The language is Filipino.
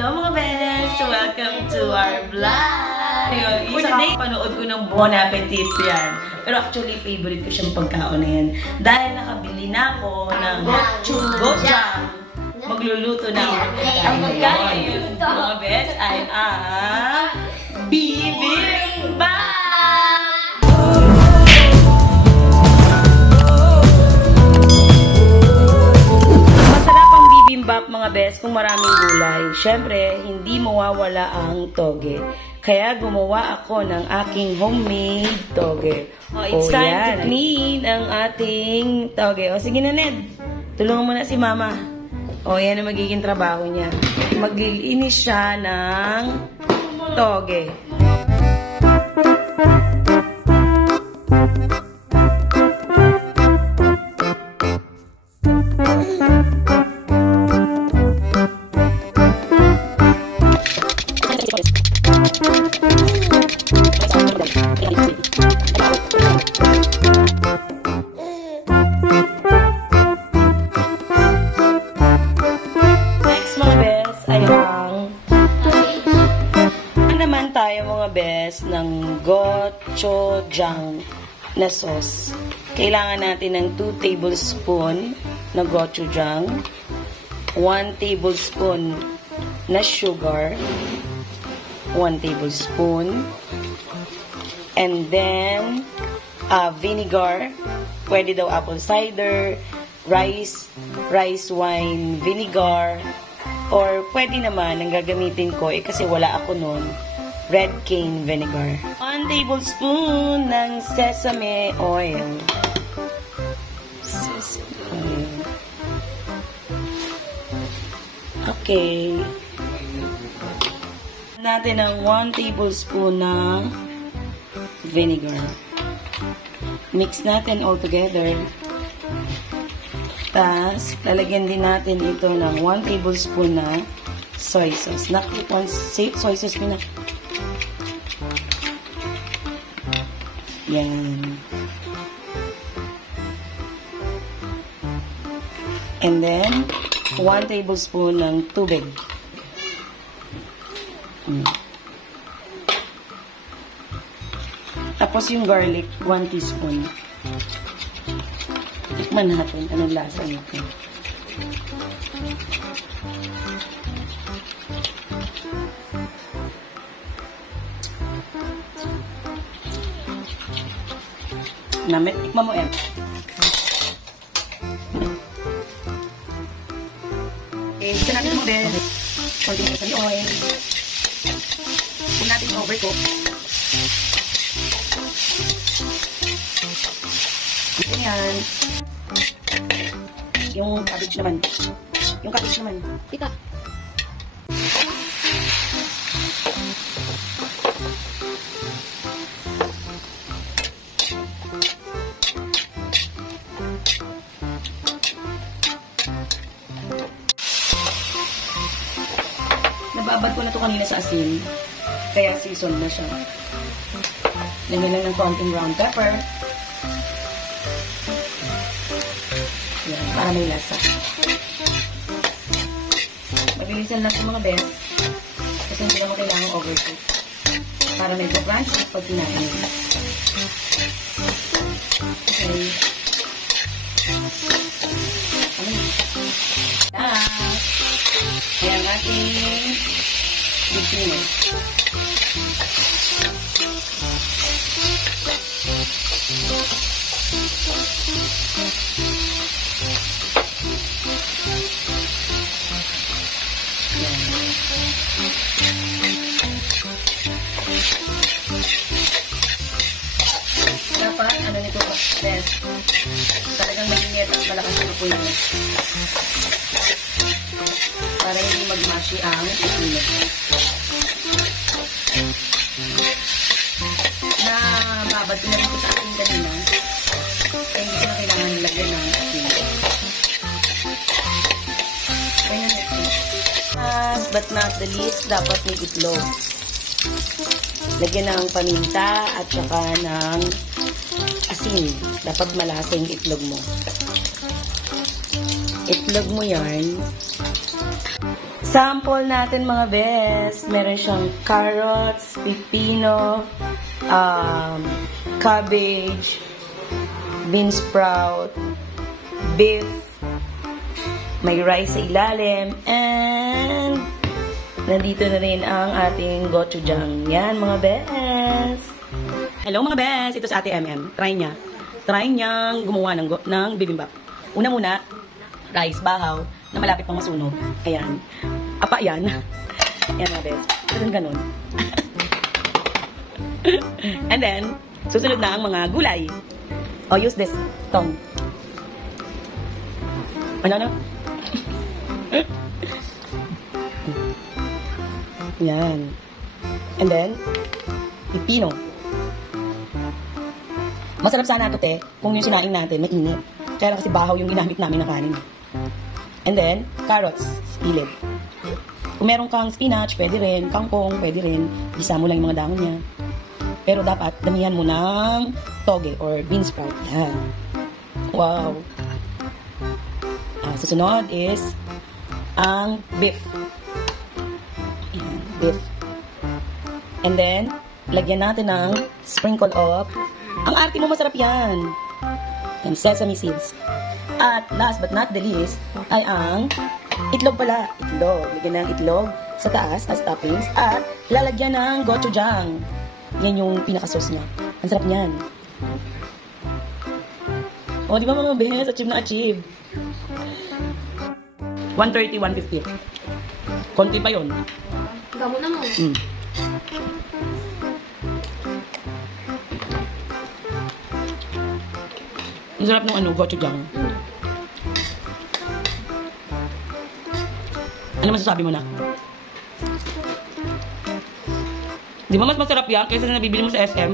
Hello mga benes! Welcome to our vlog! For today, panood ko ng Bon Appetit yan. Pero actually, favorite ko siyang pagkaon na yan. Dahil nakabili na ako ng gochujang. Magluluto na ako. Ang pagkain mga bes ay ang bibimbap! Mga bes, kung maraming gulay. Siyempre, hindi mawawala ang toge. Kaya gumawa ako ng aking homemade toge. It's time to clean ang ating toge. O sige na, Ned. Tulungan mo na si Mama. O yan ang magiging trabaho niya. Maglilinis siya ng toge. Ng gochujang na sauce. Kailangan natin ng 2 tablespoon na gochujang, 1 tablespoon na sugar, 1 tablespoon, and then vinegar. Pwede daw apple cider, rice wine vinegar, or pwede naman, ang gagamitin ko, kasi wala ako nun, red cane vinegar. 1 tablespoon ng sesame oil. Sesame oil. Okay. Natin ang 1 tablespoon na vinegar. Mix natin all together. Tapos, lalagyan din natin ito ng 1 tablespoon na soy sauce. Nakipon, soy sauce na. Yan. And then, 1 tablespoon ng tubig. Tapos yung garlic, 1 teaspoon. Tikman natin anong lasa nito. Namit, tikman mo yan. Okay, gusto natin mo din. Konting sesame oil. Huwag natin overcook. Ito yan. Yung cabbage naman. Yung cabbage naman. Ito. Nababad ko na ito kanina sa asin. Kaya season na siya. Lagyan lang ng konting ground pepper. Yan, para may lasa. Maglilisan lang ito mga bes. Kasi hindi naman kailangan overcook. Para medyo crunchy pag tinahin. Okay. Ayan ating bikini. Dapat, ano nito po? Talagang mainit at malakas na po yun. Para hindi magmashi ang itinit. Na babad ko na rin ko sa akin kanina. Kaya hindi ko na kailangan lagyan ng asin. Kaya na ito. Last but not the least, dapat may itlog. Lagyan ng paminta at saka ng asin. Dapat malasa yung itlog mo. Itlog mo yan. Sample natin mga best. Meron siyang carrots, pipino, cabbage, bean sprout, beef, may rice sa ilalim, and nandito na rin ang ating gochujang. Yan mga best. Hello mga best, ito si Ate MM. Try niyang gumawa ng bibimbap. Una muna, rice, bahaw, na malapit pang masunog. Ayan. Apa yan. Ayan mga best. Ganun. And then, susunod na ang mga gulay. Oh, use this tong. Ano? Yan. And then, pipino. Masarap sana ito, te, kung yung sinaing natin, mainit. Kaya lang kasi bahaw yung ginamit namin na kanin. And then, carrots, gilid. Kung meron kang spinach, pwede rin. Kangkong, pwede rin. Isa mo lang yung mga dahon niya. Pero dapat, damihan mo ng toge or bean sprout. Yan. Wow. Susunod is ang beef. Yan, beef. And then, lagyan natin ng sprinkle of, ang arte mo, masarap yan. And sesame seeds. At last but not the least, ay ang itlog pala. Itlog. Lagyan ng itlog sa taas as toppings. At lalagyan ng gochujang. Yan yung pinaka-sauce niya. Ang sarap niyan. O, di ba mga bes? Achieve na achieve. 130, 150. Konti pa yun. Gamo na mo. Ang sarap ng gochujang. Ano masasabi mo na? Di ba mas masarap yan kaysa na nabibili mo sa SM?